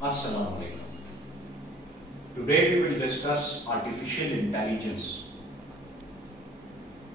Assalamu alaikum. Today we will discuss artificial intelligence.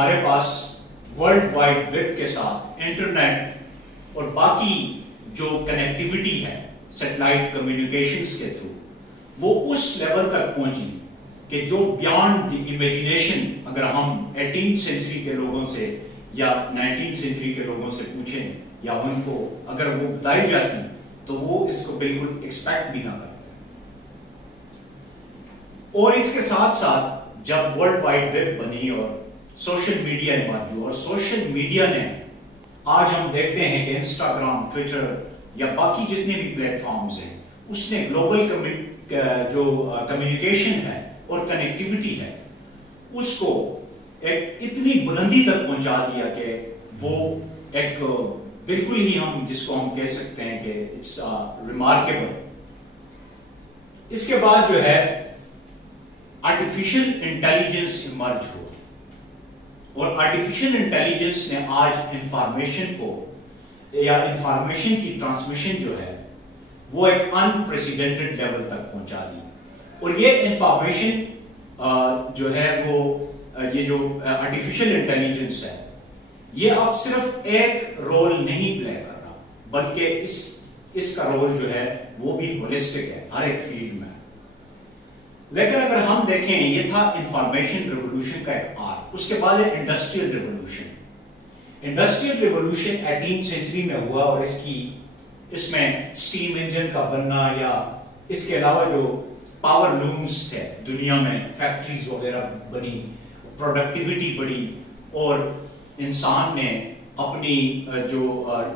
ہمارے پاس world wide web کے ساتھ internet اور باقی جو کنیکٹیوٹی ہے سیٹلائٹ کمیونیکیشنز کے تھرو وہ اس لیول تک پہنچی کہ جو بیانڈ دی امیجنیشن اگر ہم 18 سینچری کے لوگوں سے یا 19 سینچری کے لوگوں سے پوچھیں یا ان کو اگر وہ بتائی جاتی تو وہ اس کو بالکل ایکسپیکٹ بھی نہ کرتے. اور اس کے ساتھ ساتھ جب ورلڈ وائڈ ویب بنی اور سوشل میڈیا ایمرج ہوا اور سوشل میڈیا نے آج ہم دیکھتے ہیں کہ انسٹاگرام ٹویٹر یا باقی جتنے بھی پلیٹ فارمز ہیں اس نے گلوبل جو کمیونیکیشن ہے اور کنیکٹیوٹی ہے اس کو ایک اتنی بلندی تک پہنچا دیا کہ وہ ایک بالکل ہی ہم جس کو ہم کہہ سکتے ہیں کہ اٹس ریمارکیبل. اس کے بعد جو ہے آرٹیفیشل انٹیلیجنس ایمرج ہو اور آرٹیفیشل انٹیلیجنس نے آج انفارمیشن کو یا انفارمیشن کی ٹرانسمیشن جو ہے وہ ایک انپریسیڈنٹڈ لیول تک پہنچا دی. اور یہ انفارمیشن جو ہے وہ یہ جو آرٹیفیشل انٹیلیجنس ہے یہ اب صرف ایک رول نہیں پلے کر رہا بلکہ اس کا رول جو ہے وہ بھی ہولسٹک ہے ہر ایک فیلڈ میں. لیکن اگر ہم دیکھیں یہ تھا انفارمیشن ریولوشن کا ایک آرک. اس کے بعد ہے industrial revolution. Industrial revolution 18 century میں ہوا اور اس میں اسٹیم انجن کا بننا یا اس کے علاوہ جو پاور لومز تھے دنیا میں فیکٹریز وغیرہ بنی پروڈکٹیوٹی بڑھی اور انسان نے اپنی جو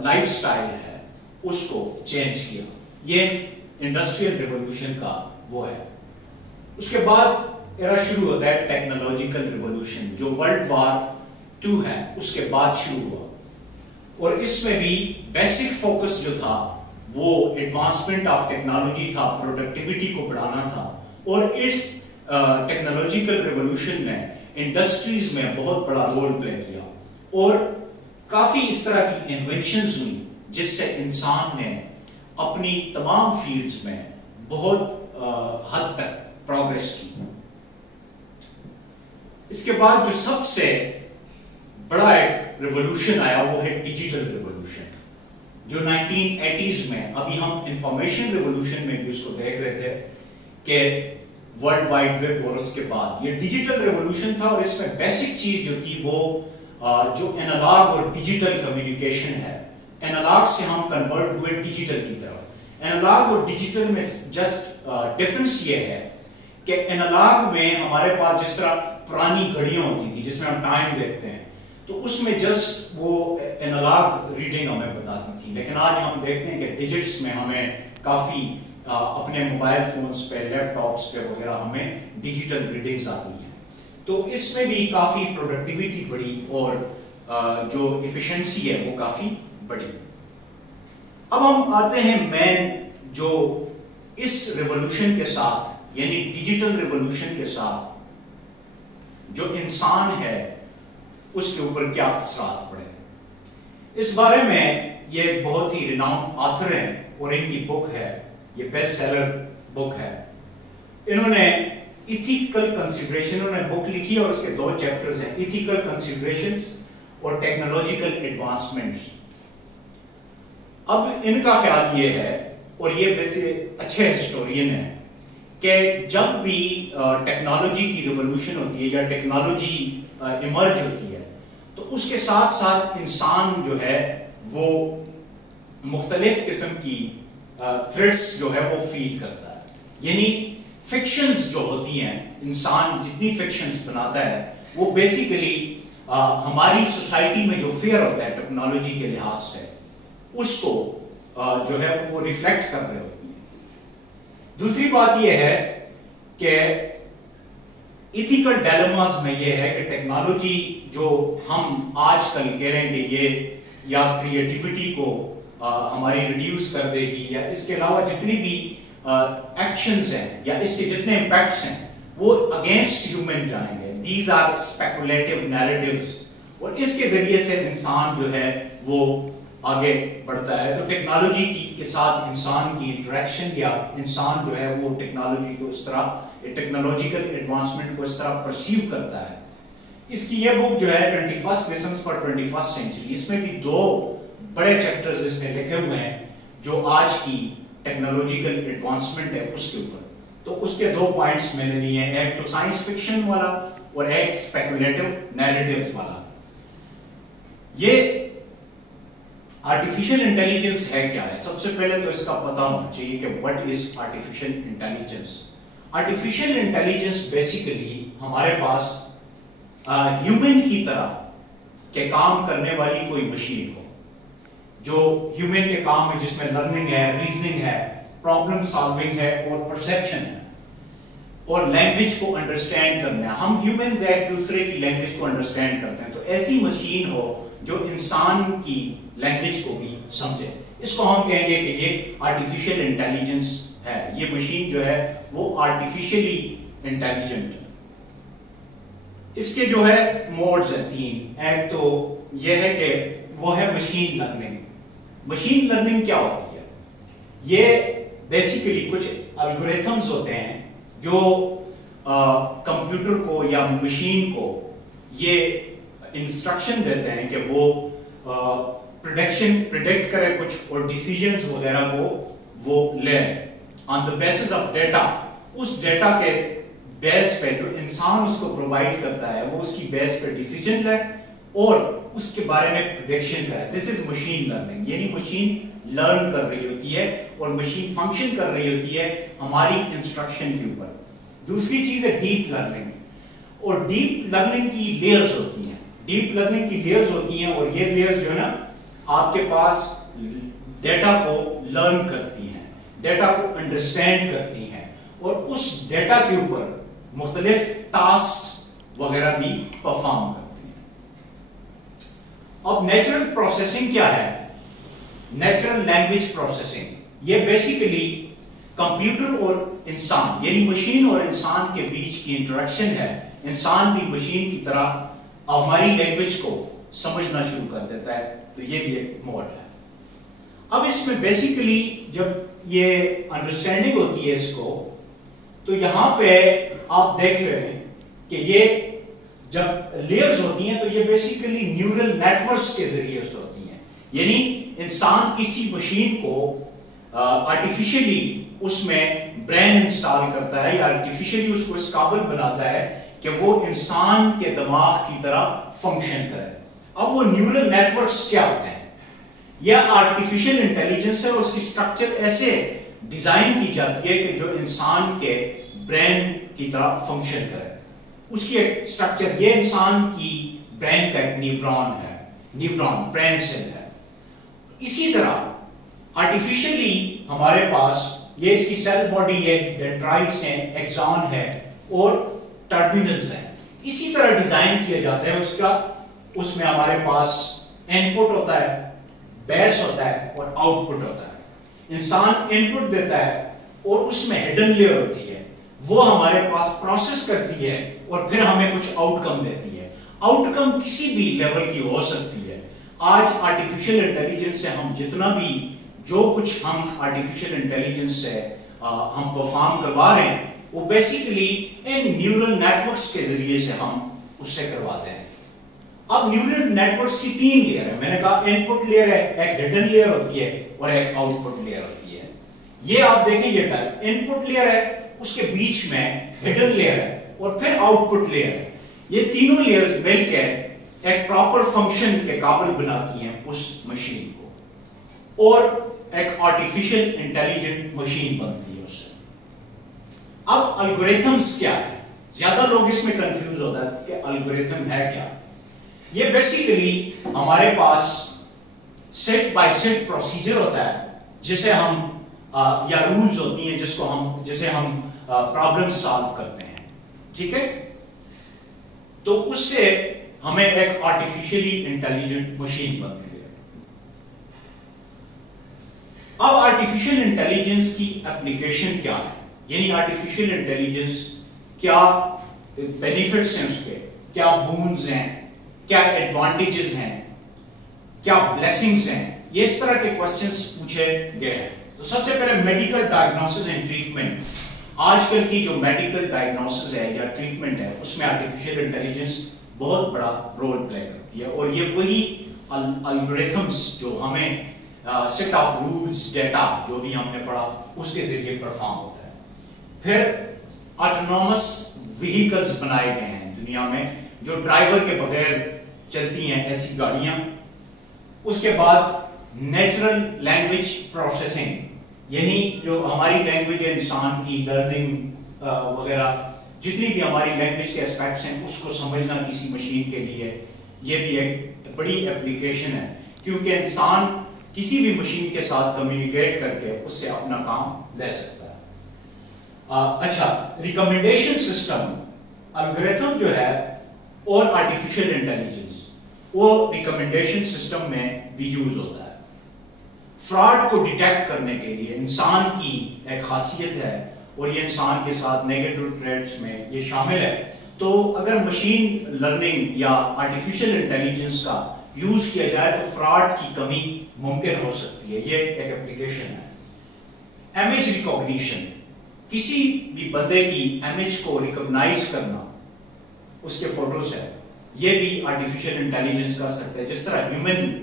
لائف سٹائل ہے اس کو چینج کیا. یہ انڈسٹریل ریولوشن کا وہ ہے. اس کے بعد ایرا شروع ہوتا ہے ٹیکنالوجیکل ریولوشن جو ورلڈ وار 2 ہے اس کے بعد شروع ہوا اور اس میں بھی بیسک فوکس جو تھا وہ ایڈوانسمنٹ آف ٹیکنالوجی تھا پروڈکٹیوٹی کو بڑھانا تھا. اور اس ٹیکنالوجیکل ریولوشن نے انڈسٹریز میں بہت بڑا رول پلے کیا اور کافی اس طرح کی انوینشنز ہوئی جس سے انسان نے اپنی تمام فیلڈز میں بہت حد تک پروگریس کی. اس کے بعد جو سب سے بڑا ایک ریولوشن آیا وہ ہے ڈیجیٹل ریولوشن جو 1980s میں ابھی ہم انفارمیشن ریولوشن میں بھی اس کو دیکھ رہے تھے کہ ورلڈ وائڈ ویب اور اس کے بعد یہ ڈیجیٹل ریولوشن تھا. اور اس میں بیسک چیز جو تھی وہ جو اینالاگ اور ڈیجیٹل کمیونیکیشن ہے اینالاگ سے ہم کنورٹ ہوئے ڈیجیٹل کی طرف. اینالاگ اور ڈیجیٹل میں جسٹ ڈفرنس یہ ہے کہ اینالاگ میں ہمارے پاس جس طرح پرانی گھڑیاں ہوتی تھی جس میں ہم ٹائم دیکھتے ہیں تو اس میں جسٹ وہ اینالاگ ریڈنگ ہمیں بتاتی تھی. لیکن آج ہم دیکھتے ہیں کہ ڈیجٹس میں ہمیں کافی اپنے موبائل فونز پہ لیپ ٹاپس پہ وغیرہ ہمیں ڈیجیٹل ریڈنگز آتی ہیں. تو اس میں بھی کافی پروڈکٹیوٹی بڑھی اور جو ایفیشنسی ہے وہ کافی بڑھی. اب ہم آتے ہیں مین جو اس ریولوشن کے ساتھ یعنی ڈیجیٹل ریولوشن کے ساتھ جو انسان ہے اس کے اوپر کیا اثرات پڑے. اس بارے میں یہ بہت ہی ریناؤنڈ آتھر ہیں اور ان کی بک ہے یہ بیسٹ سیلر بک ہے. انہوں نے ایتھیکل کنسیڈریشن انہوں نے بک لکھی اور اس کے 2 چیپٹرز ہیں ایتھیکل کنسیڈریشنز اور ٹیکنالوجیکل ایڈوانسمنٹس. اب ان کا خیال یہ ہے اور یہ ویسے اچھے ہسٹورین ہیں کہ جب بھی ٹیکنالوجی کی ریولوشن ہوتی ہے یا ٹیکنالوجی ایمرج ہوتی ہے تو اس کے ساتھ ساتھ انسان جو ہے وہ مختلف قسم کی تھریٹس جو ہے وہ فیل کرتا ہے. یعنی فکشنز جو ہوتی ہیں انسان جتنی فکشنز بناتا ہے وہ بیسیکلی ہماری سوسائٹی میں جو فیئر ہوتا ہے ٹیکنالوجی کے لحاظ سے اس کو جو ہے وہ ریفلیکٹ کر رہے ہوتی ہیں. دوسری بات یہ ہے کہ ایتھیکل ڈائلماز میں یہ ہے کہ ٹیکنالوجی جو ہم آج کل کہہ رہے ہیں کہ یہ یا کریٹیوٹی کو ہماری ریڈیوس کر دے گی یا اس کے علاوہ جتنی بھی ایکشنز ہیں یا اس کے جتنے امپیکٹس ہیں وہ اگینسٹ ہیومن جائیں گے. دیز آر اسپیکولیٹو نیریٹیوز اور اس کے ذریعے سے انسان جو ہے وہ آگے بڑھتا ہے. تو ٹیکنالوجی کے ساتھ انسان کی انٹریکشن یا انسان جو ہے وہ ٹیکنالوجی کو اس طرح ٹیکنالوجیکل ایڈوانسمنٹ کو اس طرح پرسیو کرتا ہے اس کی یہ بک جو ہے 21 Lessons for 21st Century، اس میں بھی 2 بڑے چیپٹرز اس نے لکھے ہوئے ہیں جو آج کی ٹیکنالوجیکل ایڈوانسمنٹ ہے اس کے اوپر. تو اس کے 2 پوائنٹس میں نے لیے ہیں، ایک تو سائنس فکشن والا اور ایک اسپیکولیٹو نیریٹیوز والا. یہ آرٹیفیشل انٹیلیجنس ہے کیا ہے؟ سب سے پہلے تو اس کا پتہ ہونا چاہیے کہ what is artificial intelligence. Artificial intelligence basically ہمارے پاس ہیومن کی طرح کے کام کرنے والی کوئی مشین ہو، جو ہیومن کے کام ہے، جس میں لرننگ ہے، ریزننگ ہے، پرابلم سالونگ ہے اور پرسیپشن ہے اور لینگویج کو انڈرسٹینڈ کرنا ہے. ہم ہیومنز ایک دوسرے کی لینگویج کو انڈرسٹینڈ کرتے ہیں، تو ایسی مشین ہو جو انسان کی لینگویج کو بھی سمجھے. اس کو ہم کہیں گے کہ یہ آرٹیفیشل انٹیلیجنس ہے. یہ مشین جو ہے وہ آرٹیفیشلی انٹیلیجنٹ ہے. اس کے جو ہے موڈز ہیں 3. ایک تو یہ ہے کہ وہ ہے مشین لرننگ. مشین لرننگ کیا ہوتی ہے؟ یہ بیسیکلی کچھ الگوریتھمز ہوتے ہیں جو کمپیوٹر کو یا مشین کو یہ انسٹرکشن دیتے ہیں کہ وہ پریڈکٹ کرے کچھ اور ڈیسیجنز وغیرہ کو وہ لے on the basis of data. اس ڈیٹا کے بیس پہ جو انسان اس کو پرووائڈ کرتا ہے وہ اس کی بیس پہ ڈیسیجن لے اور اس کے بارے میں پریڈکشن کرے. دس از مشین لرننگ. یعنی مشین لرن کر رہی ہوتی ہے اور مشین فنکشن کر رہی ہوتی ہے ہماری انسٹرکشن کے اوپر. دوسری چیز ہے ڈیپ لرننگ. اور ڈیپ لرننگ کی لیئرز ہوتی ہیں. ڈیپ لرننگ کی لیئرز ہوتی ہیں اور یہ لیئرز جو ہے نا آپ کے پاس ڈیٹا کو لرن کرتی ہیں، ڈیٹا کو انڈرسٹینڈ کرتی ہیں اور اس ڈیٹا کے اوپر مختلف ٹاسک وغیرہ بھی پرفارم کرتی ہیں. اب نیچرل پروسیسنگ کیا ہے؟ Natural language processing. یہ بیسیکلی کمپیوٹر اور انسان یعنی مشین اور انسان کے بیچ کی انٹریکشن ہے. انسان بھی مشین کی طرح ہماری لینگویج کو سمجھنا شروع کر دیتا ہے. تو یہ بھی ایک موڈ ہے. اب اس میں بیسیکلی جب یہ انڈرسٹینڈنگ ہوتی ہے اس کو، تو یہاں پہ آپ دیکھ رہے ہیں کہ یہ جب لیئرز ہوتی ہیں تو یہ بیسیکلی نیورل نیٹورکس کے ذریعے سے ہوتی ہیں. یعنی انسان کسی مشین کو آرٹیفیشلی اس میں برین انسٹال کرتا ہے یا آرٹیفیشلی اس کو اس قابل بناتا ہے کہ وہ انسان کے دماغ کی طرح فنکشن کرے. اب وہ نیورل نیٹورکس کیا ہوتے ہیں؟ یہ آرٹیفیشل انٹیلیجنس ہے اور اس کی سٹرکچر ایسے ڈیزائن کی جاتی ہے کہ جو انسان کے برین کی طرح فنکشن کرے. اس کی ایک سٹرکچر، یہ انسان کی برین کا ایک نیورون ہے، نیورون برین سیل ہے. اسی طرح آرٹیفیشلی ہمارے پاس یہ اس کی سیل باڈی ہے، ڈینڈرائٹس ہیں، ایکسون ہے اور ٹرمینلز ہیں. اسی طرح ڈیزائن کیا جاتا ہے اس کا. اس میں ہمارے پاس ان پٹ ہوتا ہے، بیس ہوتا ہے اور آؤٹ پٹ ہوتا ہے. انسان ان پٹ دیتا ہے اور اس میں ہڈن لیئر ہوتی ہے، وہ ہمارے پاس پروسیس کرتی ہے اور پھر ہمیں کچھ آؤٹ کم دیتی ہے. آؤٹ کم کسی بھی لیول کی ہو سکتی ہے. آج آرٹیفیشل انٹیلیجنس سے ہم جتنا بھی جو کچھ ہم آرٹیفیشل انٹیلیجنس سے ہم پرفارم کروا رہے ہیں وہ بیسیکلی ان نیورل نیٹورکس کے ذریعے سے ہم اس سے کرواتے ہیں. اب نیورل نیٹورکس کی 3 لیئر ہے. میں نے کہا ان پٹ لیئر ہے، ایک ہڈن لیئر ہوتی ہے اور ایک آؤٹ پٹ لیئر ہوتی ہے. یہ آپ دیکھیں یہ ٹائپ ان پٹ لیئر ہے، اس کے بیچ میں ہڈن لیئر ہے اور پھر آؤٹ پٹ لیئر ہے. یہ تینوں لیئرز مل کے ایک پراپر فنکشن کے قابل بناتی ہیں اس مشین کو اور ایک آرٹیفیشل انٹیلیجنٹ مشین بنتی ہے اس سے. اب الگوریتھمز کیا ہے؟ زیادہ لوگ اس میں کنفیوز ہوتا ہے کہ الگوریتھم ہے کیا. یہ بیسیکلی ہمارے پاس سیٹ بائی سیٹ پروسیجر ہوتا ہے جسے ہم یا رولز ہوتی ہیں جسے ہم پرابلم سالو کرتے ہیں. ٹھیک ہے، تو اس سے ہمیں ایک آرٹیفیشلی انٹیلیجنٹ مشین بنتی ہے. اب آرٹیفیشل انٹیلیجنس کی اپلیکیشن کیا ہے؟ یعنی آرٹیفیشل انٹیلیجنس کیا بینیفٹس ہیں، اس کے کیا بونز ہیں، کیا ایڈوانٹیجز ہیں، کیا بلیسنگز ہیں. یہ اس طرح کے کوسچنز پوچھے گئے ہیں. تو سب سے پہلے میڈیکل ڈائگنوسس اینڈ ٹریٹمنٹ. آج کل کی جو میڈیکل ڈائگنوسس ہے یا ٹریٹمنٹ ہے اس میں آرٹیفیشل انٹیلیجنس بہت بڑا رول پلے کرتی ہے، اور یہ وہی الگوریتھمس جو ہمیں سیٹ آف رولز ڈیٹا جو بھی ہم نے پڑھا اس کے ذریعے پرفارم ہوتا ہے۔ پھر آٹونومس وہیکلز بنائے گئے ہیں دنیا میں جو ڈرائیور کے بغیر چلتی ہیں، ایسی گاڑیاں۔ اس کے بعد نیچرل لینگویج پروسیسنگ، یعنی جو ہماری لینگویج ہے، انسان کی لرننگ وغیرہ جتنی بھی ہماری لینگویج کے اسپیکٹس ہیں اس کو سمجھنا کسی مشین کے لیے یہ بھی ایک بڑی اپلیکیشن ہے، کیونکہ انسان کسی بھی مشین کے ساتھ کمیونیکیٹ کر کے اس سے اپنا کام لے سکتا ہے۔ اچھا، ریکمنڈیشن سسٹم، الگوریتھم جو ہے اور آرٹیفیشل انٹیلیجنس وہ ریکمنڈیشن سسٹم میں بھی یوز ہوتا ہے۔ فراڈ کو ڈیٹیکٹ کرنے کے لیے انسان کی ایک خاصیت ہے، اور یہ انسان کے ساتھ نیگیٹو ٹریٹس میں یہ شامل ہے، تو اگر مشین لرننگ یا آرٹیفیشل انٹیلیجنس کا یوز کیا جائے تو فراڈ کی کمی ممکن ہو سکتی ہے۔ یہ ایک اپلیکیشن ہے۔ امیج ریکگنیشن، کسی بھی بندے کی امیج کو ریکگنائز کرنا اس کے فوٹو سے، یہ بھی آرٹیفیشل انٹیلیجنس کر سکتا ہے۔ جس طرح ہیومن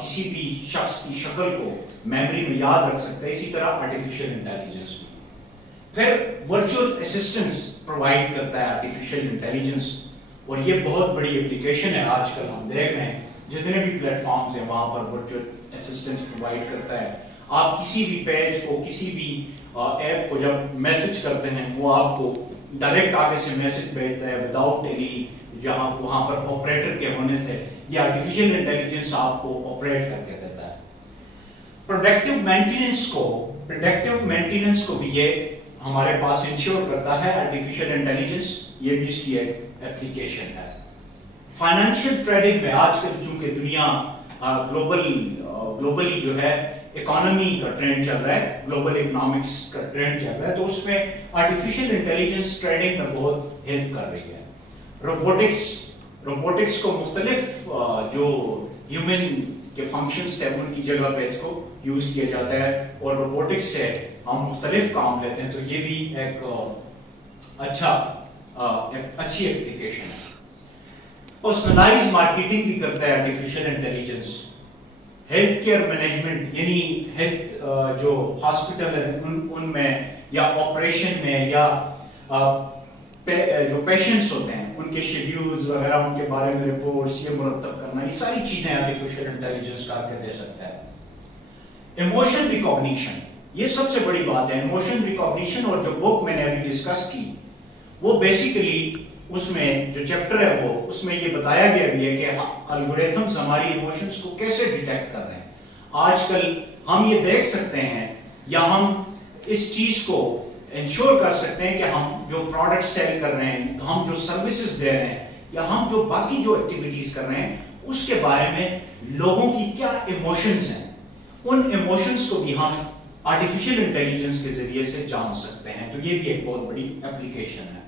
کسی بھی شخص کی شکل کو میموری میں یاد رکھ سکتا ہے، اسی طرح آرٹیفیشل انٹیلیجنس بھی۔ پھر ورچوئل اسسٹنس پرووائڈ کرتا ہے آرٹیفیشل انٹیلیجنس، اور یہ بہت بڑی اپلیکیشن ہے۔ آج کل ہم دیکھ رہے ہیں جتنے بھی پلیٹ فارمز ہیں وہاں پر ورچوئل اسسٹنس پرووائڈ کرتا ہے۔ آپ کسی بھی پیج کو، کسی بھی ایپ کو جب میسج کرتے ہیں وہ آپ کو ڈائریکٹ آگے سے میسج بھیجتا ہے وداؤٹ اینی جہاں وہاں پر آپریٹر کے ہونے سے، یہ آرٹیفیشل انٹیلیجنس آپ کو آپریٹ کر کے دیتا ہے۔ پروڈکٹیو مینٹیننس کو بھی یہ ہمارے پاس انشور کرتا ہے آرٹیفیشل انٹیلیجنس، یہ بھی اس کی ایک اپلیکیشن ہے۔ فائنینشیل ٹریڈنگ میں آج کل چونکہ دنیا گلوبلی جو ہے اکانومی کا ٹرینڈ چل رہا ہے، گلوبل اکنامکس کا ٹرینڈ چل رہا ہے، تو اس میں آرٹیفیشل انٹیلیجنس ٹریڈنگ میں بہت ہیلپ کر رہی ہے۔ روبوٹکس کو مختلف جو ہیومن کے فنکشنز تھے ان کی جگہ پہ اس کو یوز کیا جاتا ہے، اور روبوٹکس سے ہم مختلف کام لیتے ہیں، تو یہ بھی ایک اچھی اپلیکیشن ہے۔ پرسنلائز مارکیٹنگ بھی کرتا ہے artificial intelligence. Health care management, یعنی ہیلتھ جو ہاسپٹل ہے ان میں یا آپریشن میں یا جو پیشنٹس ہوتے ہیں ان کے شیڈیولز وغیرہ، ان کے بارے میں رپورٹس یہ مرتب کرنا، یہ ساری چیزیں آرٹیفیشل انٹیلیجنس کر کے دے سکتا ہے۔ ایموشن ریکگنیشن، یہ سب سے بڑی بات ہے۔ ایموشن ریکگنیشن، اور جو بک میں نے ابھی ڈسکس کی وہ بیسیکلی اس میں جو چیپٹر ہے وہ اس میں یہ بتایا گیا بھی ہے کہ الگوریتھمز ہماری ایموشنز کو کیسے ڈیٹیکٹ کر رہے ہیں۔ آج کل ہم یہ دیکھ سکتے ہیں یا ہم اس چیز کو انشور کر سکتے ہیں کہ ہم جو پروڈکٹ سیل کر رہے ہیں، ہم جو سروسز دے رہے ہیں، یا ہم جو باقی جو ایکٹیویٹیز کر رہے ہیں اس کے بارے میں لوگوں کی کیا ایموشنز ہیں، ان ایموشنز کو بھی ہم آرٹیفیشل انٹیلیجنس کے ذریعے سے جان سکتے ہیں، تو یہ بھی ایک بہت بڑی اپلیکیشن ہے۔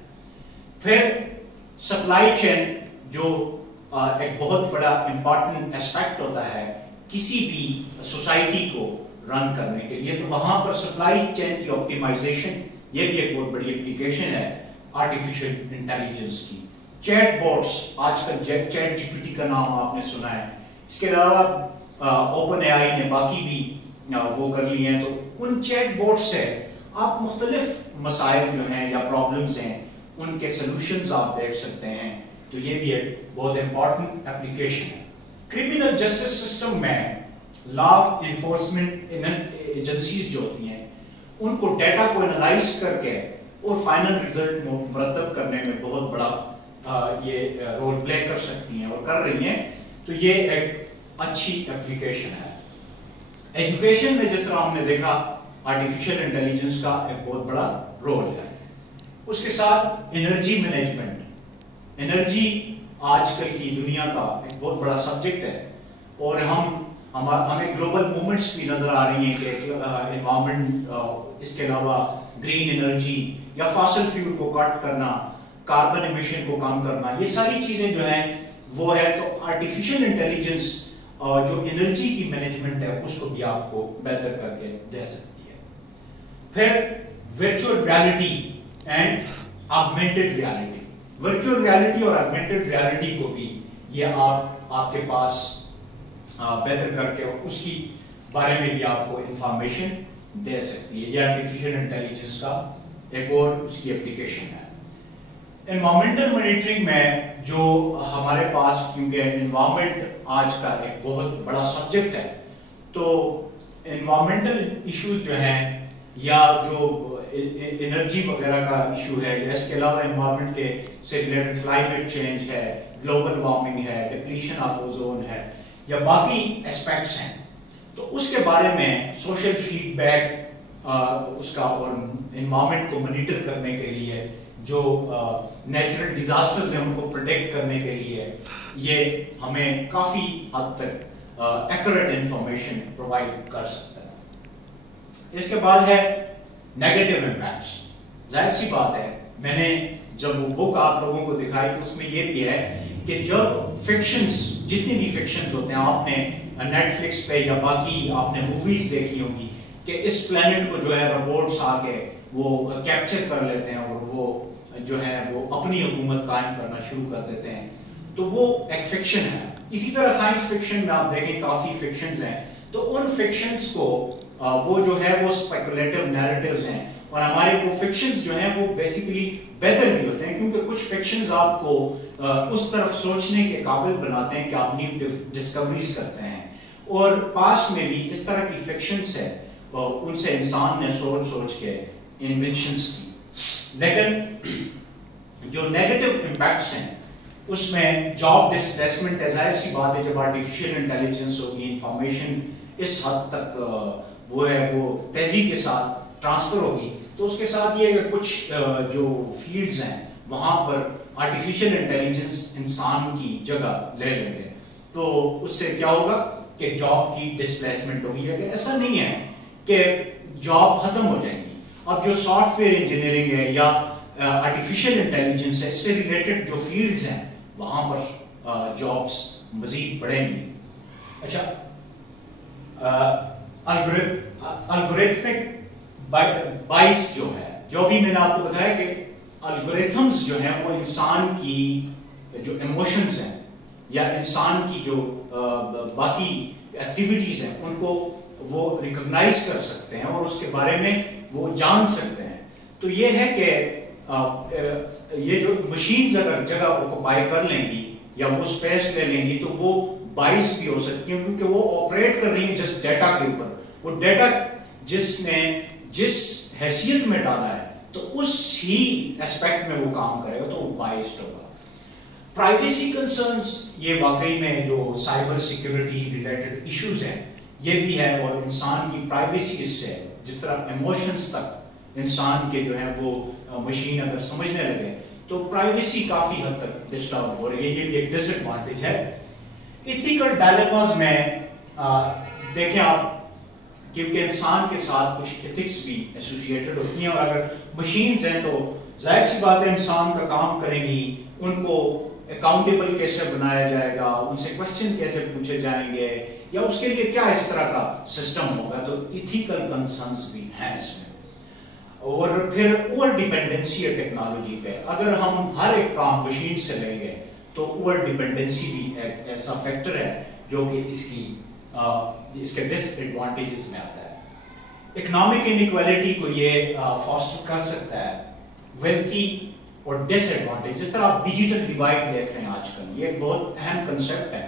پھر سپلائی چین جو ایک بہت بڑا امپورٹنٹ اسپیکٹ ہوتا ہے کسی بھی سوسائٹی کو رن کرنے کے لیے، تو وہاں پر سپلائی چین کی آپٹیمائزیشن یہ بھی ایک بہت بڑی اپلیکیشن ہے آرٹیفیشل انٹیلیجنس کی۔ چیٹ بوٹس، آج کل چیٹ جی پی ٹی کا نام آپ نے سنا ہے، اس کے علاوہ اوپن اے آئی نے باقی بھی وہ کر لی ہیں، تو ان چیٹ بوٹ سے آپ مختلف مسائل جو ہیں یا پرابلمز ہیں ان کے سلوشنز آپ دیکھ سکتے ہیں، تو یہ بھی ایک بہت امپورٹنٹ اپلیکیشن ہے۔ کرمنل جسٹس سسٹم میں لا انفورسمنٹ ایجنسیز جو ہوتی ہیں ان کو ڈیٹا کو انالائز کر کے اور فائنل ریزلٹ مرتب کرنے میں بہت بڑا یہ رول پلے کر سکتی ہیں اور کر رہی ہیں، تو یہ ایک اچھی اپلیکیشن ہے۔ ایجوکیشن میں جس طرح ہم نے دیکھا آرٹیفیشل انٹیلیجنس کا ایک بہت بڑا رول ہے۔ اس کے ساتھ انرجی مینجمنٹ، انرجی آج کل کی دنیا کا ایک بہت بڑا سبجیکٹ ہے، اور ہمیں گلوبل موومنٹس بھی نظر آ رہی ہیں کہ انوائرمنٹ، اس کے علاوہ گرین انرجی یا فاسل فیول کو کٹ کرنا، کاربن ایمیشن کو کم کرنا، یہ ساری چیزیں جو ہیں وہ ہے، تو آرٹیفیشل انٹیلیجنس جو انرجی کی مینجمنٹ ہے اس کو بھی آپ کو بہتر کر کے دے سکتی ہے۔ پھر virtual reality and augmented reality, virtual reality اور آگمنٹڈ ریالٹی کو بھی یہ آپ کے پاس بہتر کر کے اس کی بارے میں بھی آپ کو انفارمیشن دے سکتی ہے. یہ آرٹیفیشیل انٹیلیجنس کا ایک اور اس کی اپلیکیشن ہے. انوائرمنٹل مانیٹرنگ میں جو ہمارے پاس، کیونکہ انوائرمنٹ آج کا ایک بہت بڑا سبجیکٹ ہے، تو انوائرمنٹل ایشوز جو ہیں یا جو انرجی وغیرہ کا ایشو ہے، یا اس کے علاوہ انوائرمنٹ کے سے ریلیٹڈ کلائمیٹ چینج ہے، گلوبل وارمنگ ہے، ڈپلیشن آف اوزون ہے، یا باقی اسپیکٹس ہیں، تو اس کے بارے میں سوشل فیڈ بیک اس کا اور انوائرمنٹ کو مانیٹر کرنے کے لیے، جو نیچرل ڈیزاسٹرز ہیں ان کو پروٹیکٹ کرنے کے لیے یہ ہمیں کافی حد تک ایکوریٹ انفارمیشن پرووائڈ کر سکتا ہے. اس کے بعد ہے نیگیٹو امپیکٹس. ظاہر سی بات ہے، میں نے جب وہ بک آپ لوگوں کو دکھائی تو اس میں یہ بھی ہے کہ جب فکشنز، جتنی بھی فکشنز ہوتے ہیں، آپ نے نیٹ فلکس پہ یا باقی آپ نے موویز دیکھی ہوگی کہ اس پلانٹ کو جو ہے روبوٹس آ کے وہ کیپچر کر لیتے ہیں اور وہ جو ہے وہ اپنی حکومت قائم کرنا شروع کر دیتے ہیں، تو وہ ایک فکشن ہے. اسی طرح سائنس فکشن میں آپ دیکھیں کافی فکشنز ہیں، تو ان فکشنز کو وہ جو ہے وہ اسپیکولیٹو نیریٹیوز ہیں، اور ہمارے وہ فکشنز جو ہیں وہ بیسیکلی بہتر بھی ہوتے ہیں، کیونکہ کچھ فکشنز آپ کو اس طرف سوچنے کے قابل بناتے ہیں کہ آپ نیو ڈسکوریز کرتے ہیں. اور پاسٹ میں بھی اس طرح کی فکشنز ہے، ان سے انسان نے سوچ سوچ کے انوینشنز کی. لیکن جو نیگیٹو امپیکٹس ہیں اس میں جاب ڈسپلیسمنٹ ہے. ظاہر سی بات ہے، جب آرٹیفیشیل انٹیلیجنس ہوگی، انفارمیشن اس حد تک وہ ہے وہ تیزی کے ساتھ ٹرانسفر ہوگی، تو اس کے ساتھ یہ کہ کچھ جو فیلڈز ہیں وہاں پر آرٹیفیشیل انٹیلیجنس انسان کی جگہ لے لیں گے، تو اس سے کیا ہوگا کہ جاب کی ڈسپلیسمنٹ ہوگی. ایسا نہیں ہے کہ جاب ختم ہو جائیں گی. اب جو سافٹ ویئر انجینئرنگ ہے یا آرٹیفیشیل انٹیلیجنس ہے، اس سے ریلیٹڈ جو فیلڈز ہیں وہاں پر جابس مزید بڑھیں گی. اچھا، الگوریتمک بائس جو ہے، جو بھی میں نے آپ کو بتایا کہ الگوریتھمز جو ہیں وہ انسان کی جو ایموشنز ہیں یا انسان کی جو باقی ایکٹیویٹیز ہیں ان کو وہ ریکگنائز کر سکتے ہیں اور اس کے بارے میں وہ جان سکتے ہیں. تو یہ ہے کہ یہ جو مشینز اگر جگہ آکوپائی کر لیں گی یا وہ اسپیس لے لیں گی تو وہ باعث بھی ہو سکتی ہیں، کیونکہ وہ آپریٹ کر رہی ہیں جس ڈیٹا کے اوپر. وہ ڈیٹا جس نے جس حیثیت میں ڈالا ہے تو اس ہی اسپیکٹ میں وہ کام کرے گا، تو وہ باعث ہوگا. پرائیویسی کنسرنز، یہ واقعی میں جو سائبر سیکیورٹی ریلیٹڈ ایشوز ہیں یہ بھی ہے، اور انسان کی پرائیویسی اس سے، جس طرح ایموشنز تک انسان کے جو ہیں وہ مشین اگر سمجھنے لگے تو پرائیویسی کافی حد تک ڈسٹرب ہو رہی ہے. یہ ایک ڈس ایڈوانٹیج ہے. ایتھیکل ڈائلیماز میں دیکھیں آپ، کیونکہ انسان کے ساتھ کچھ ایتھکس بھی ایسوسیٹڈ ہوتی ہیں، اور اگر مشینز ہیں تو ظاہر سی بات ہے انسان کا کام کریں گی، ان کو اکاؤنٹیبل کیسے بنایا جائے گا، ان سے کوسچن کیسے پوچھے جائیں گے، یا اس کے لیے کیا اس طرح کا سسٹم ہوگا. تو ایتھیکل کنسرنز بھی ہیں اس میں. اور پھر اوور ڈیپینڈنسی ہے ٹیکنالوجی پہ. اگر ہم ہر ایک کام مشین سے لیں گے تو اوور ڈیپینڈنسی بھی ایک ایسا فیکٹر ہے جو کہ اس کے ڈس ایڈوانٹیجز میں آتا ہے. اکنامک انیکویلٹی کو یہ فاسٹر کر سکتا ہے. ویلتھی اور ڈس ایڈوانٹیج، جس طرح آپ ڈیجیٹل ڈیوائڈ دیکھ رہے ہیں آج کل، یہ ایک بہت اہم کنسیپٹ ہے.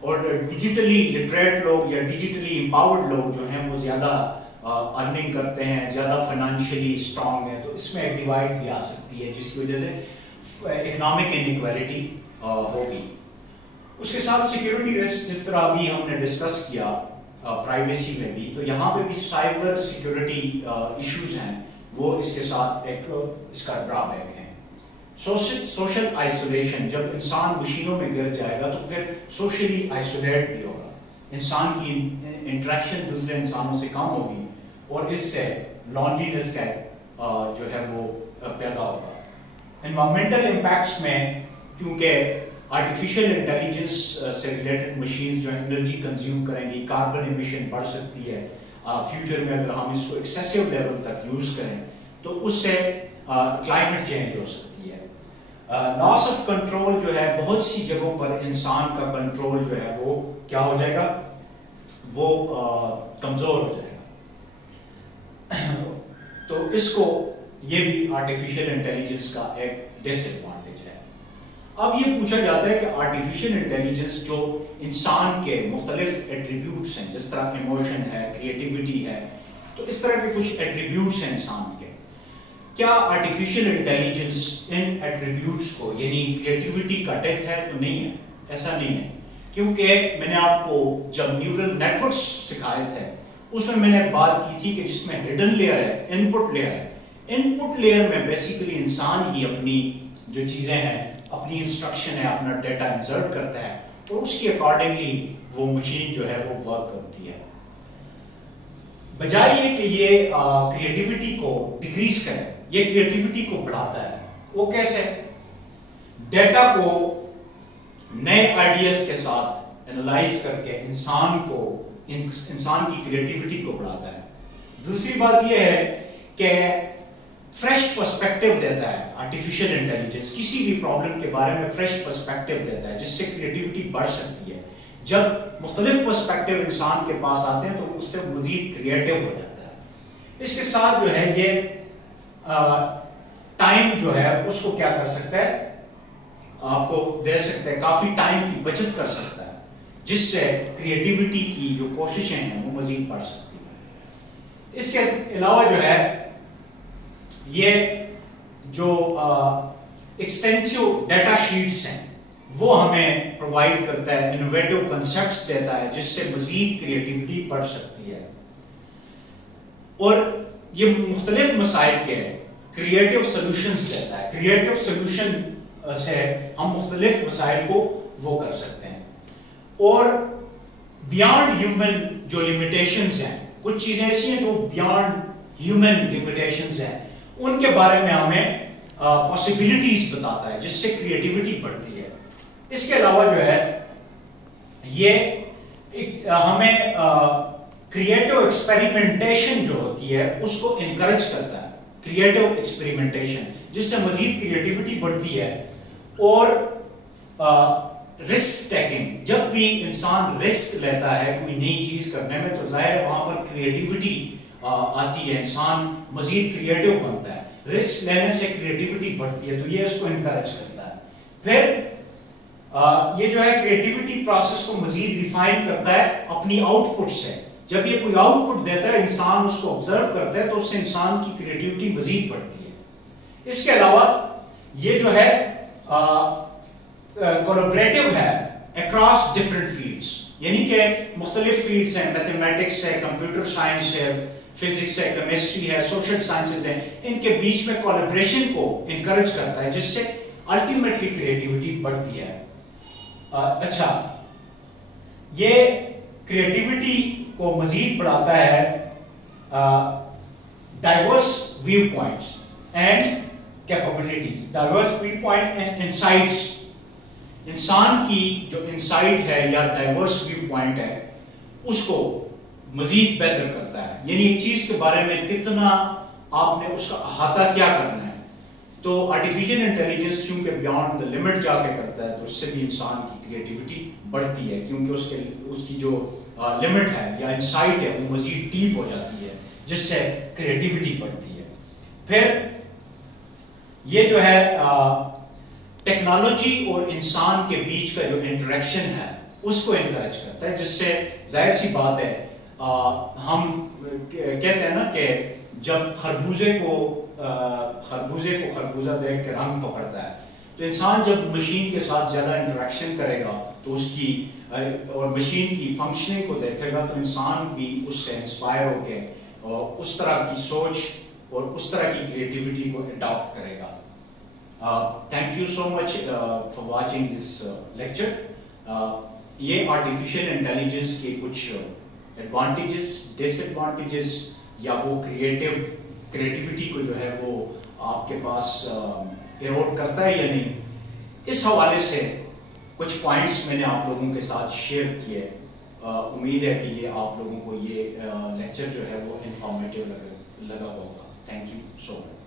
اور ڈیجیٹلی لٹریٹ لوگ یا ڈیجیٹلی امپاورڈ لوگ جو ہیں وہ زیادہ ارننگ کرتے ہیں، زیادہ فائنینشلی اسٹرانگ ہیں، تو اس میں ایک ڈیوائڈ بھی آ سکتی ہے جس کی وجہ سے اکنامک انیکویلٹی ہوگی. اس کے ساتھ سیکیورٹی رسک، جس طرح ابھی ہم نے ڈسکس کیا پرائیویسی میں بھی، تو یہاں پہ بھی سائبر سیکیورٹی ایشوز ہیں، وہ اس کے ساتھ ایک اس کا ڈرا بیک ہے. سوشل آئسولیشن، جب انسان مشینوں میں گر جائے گا تو پھر سوشلی آئسولیٹ بھی ہوگا، انسان کی انٹریکشن دوسرے انسانوں سے کم ہوگی اور اس سے لونلینس کا جو ہے وہ پیدا ہوگا. انوائرمنٹل امپیکٹس میں، کیونکہ آرٹیفیشیل انٹیلیجنس سے ریلیٹڈ مشینز جو انرجی کنزیوم کریں گی، کاربن ایمیشن بڑھ سکتی ہے. فیوچر میں اگر ہم اس کو ایکسیسو لیول تک یوز کریں تو اس سے کلائمیٹ چینج ہو سکتی ہے. لاس آف کنٹرول جو ہے بہت سی جگہوں پر انسان کا کنٹرول جو ہے وہ کیا ہو جائے گا، وہ کمزور ہو جائے گا. تو اس کو یہ بھی آرٹیفیشل انٹیلیجنس کا ایک ڈس ایڈوانٹیج ہے. اب یہ پوچھا جاتا ہے کہ آرٹیفیشل انٹیلیجنس جو انسان کے مختلف ایٹریبیوٹس ہیں، جس طرح ایموشن ہے، کریٹیوٹی ہے، تو اس طرح کے کچھ ایٹریبیوٹس ہیں انسان کے، کیا آرٹیفیشل انٹیلیجنس ان ایٹریبیوٹس کو یعنی کریٹیوٹی کا ڈیتھ ہے؟ تو نہیں ہے، ایسا نہیں ہے. کیونکہ میں نے آپ کو جب نیورل نیٹورکس سکھائے تھے اس میں نے بات کی تھی کہ جس میں ہڈن لیئر ہے، ان پٹ لیئر ہے. ان پٹ لیئر میں بیسیکلی انسان ہی اپنی جو چیزیں ہیں، اپنی انسٹرکشن ہے، اپنا ڈیٹا انسرٹ کرتا ہے اور اس کے اکارڈنگلی وہ مشین جو ہے وہ ورک کرتی ہے. بجائے یہ کہ یہ کریٹیوٹی کو ڈیکریز کرے، یہ کریٹیوٹی کو بڑھاتا ہے. وہ کیسے؟ ڈیٹا کو نئے آئیڈیاز کے ساتھ انالائز کر کے انسان کی کریٹیوٹی کو بڑھاتا ہے. دوسری بات یہ ہے کہ فریش پرسپیکٹیو دیتا ہے. آرٹیفیشل انٹیلیجنس کسی بھی پرابلم کے بارے میں فریش پرسپیکٹیو دیتا ہے جس سے کریٹیوٹی بڑھ سکتی ہے. جب مختلف پرسپیکٹیو انسان کے پاس آتے ہیں تو اس سے مزید کریٹیو ہو جاتا ہے. اس کے ساتھ جو ہے یہ ٹائم جو ہے اس کو کیا کر سکتا ہے، آپ کو دے سکتا ہے، کافی ٹائم کی بچت کر سکتا ہے، جس سے کریٹیوٹی کی جو کوششیں ہیں وہ مزید بڑھ سکتی ہیں. اس کے علاوہ جو ہے یہ جو ایکسٹینسو ڈیٹا شیٹس ہیں وہ ہمیں پرووائڈ کرتا ہے، انوویٹو کنسیپٹس دیتا ہے جس سے مزید کریٹیوٹی بڑھ سکتی ہے. اور یہ مختلف مسائل کے کریٹیو سولوشنز دیتا ہے. کریٹیو سولوشن سے ہم مختلف مسائل کو وہ کر سکتے ہیں. اور بیانڈ ہیومن جو لمیٹیشنز ہیں، کچھ چیزیں ایسی ہیں جو بیانڈ ہیومن لمیٹیشنز ہیں، ان کے بارے میں ہمیں پاسبلٹیز بتاتا ہے جس سے کریٹیوٹی بڑھتی ہے. اس کے علاوہ جو ہے یہ ہمیں کریٹو ایکسپیریمنٹیشن جو ہوتی ہے اس کو انکریج کرتا ہے. کریٹو ایکسپیریمنٹیشن جس سے مزید کریٹیوٹی بڑھتی ہے. اور رسک ٹیکنگ، جب بھی انسان رسک لیتا ہے کوئی نئی چیز کرنے میں تو ظاہر وہاں پر کریٹیوٹی آتی ہے، انسان مزید کریٹو بنتا ہے. رسک لینے سے کریٹیوٹی بڑھتی ہے تو یہ اس کو انکریج کرتا ہے. پھر یہ جو ہے کریٹیوٹی پروسیس کو مزید ریفائن کرتا ہے اپنی آؤٹ پٹ سے. جب یہ کوئی آؤٹ پٹ دیتا ہے، انسان اس کو آبزرو کرتا ہے تو اس سے انسان کی کریٹیوٹی مزید بڑھتی ہے. اس کے علاوہ یہ جو ہے کولیبریٹو ہے اکراس ڈفرنٹ فیلڈس، یعنی کہ مختلف فیلڈس ہیں، میتھمیٹکس ہے، کمپیوٹر سائنس ہے، فزکس ہے، کیمسٹری ہے، سوشل سائنسز ہیں، ان کے بیچ میں کولیبریشن کو انکریج کرتا ہے جس سے الٹیمیٹلی کریٹیوٹی بڑھتی ہے. اچھا، یہ کریٹیوٹی کو مزید بڑھاتا ہے diverse view points and capabilities. Diverse view point and insights, انسان کی جو انسائٹ ہے یا ڈائیورس ویو پوائنٹ ہے اس کو مزید بہتر کرتا ہے. یعنی ایک چیز کے بارے میں کتنا آپ نے اس کا احاطہ کیا کرنا ہے. تو آرٹیفیشل انٹیلیجنس چونکہ بیانڈ دا لمٹ جا کے کرتا ہے تو اس سے بھی انسان کی کریٹیوٹی بڑھتی ہے، کیونکہ اس کی جو لمٹ ہے یا انسائٹ ہے وہ مزید ڈیپ ہو جاتی ہے جس سے کریٹیوٹی بڑھتی ہے. پھر یہ جو ہے ٹیکنالوجی اور انسان کے بیچ کا جو انٹریکشن ہے اس کو انکریج کرتا ہے، جس سے ظاہر سی بات ہے ہم کہتے ہیں نا کہ جب خربوزے کو خربوزہ دیکھ کے رنگ پکڑتا ہے، تو انسان جب مشین کے ساتھ زیادہ انٹریکشن کرے گا تو اس کی اور مشین کی فنکشننگ کو دیکھے گا تو انسان بھی اس سے انسپائر ہو کے اس طرح کی سوچ اور اس طرح کی کریٹیوٹی کو اڈاپٹ کرے گا. Thank you so much for watching this lecture. یہ آرٹیفیشل انٹیلیجنس کے کچھ ایڈوانٹیجز، ڈس ایڈوانٹیجز یا وہ کریٹیوٹی کو جو ہے وہ آپ کے پاس ایروڈ کرتا ہے یا نہیں، اس حوالے سے کچھ پوائنٹس میں نے آپ لوگوں کے ساتھ شیئر کیے. امید ہے کہ یہ آپ لوگوں کو یہ لیکچر جو ہے وہ انفارمیٹیو لگا ہوگا. Thank you so much.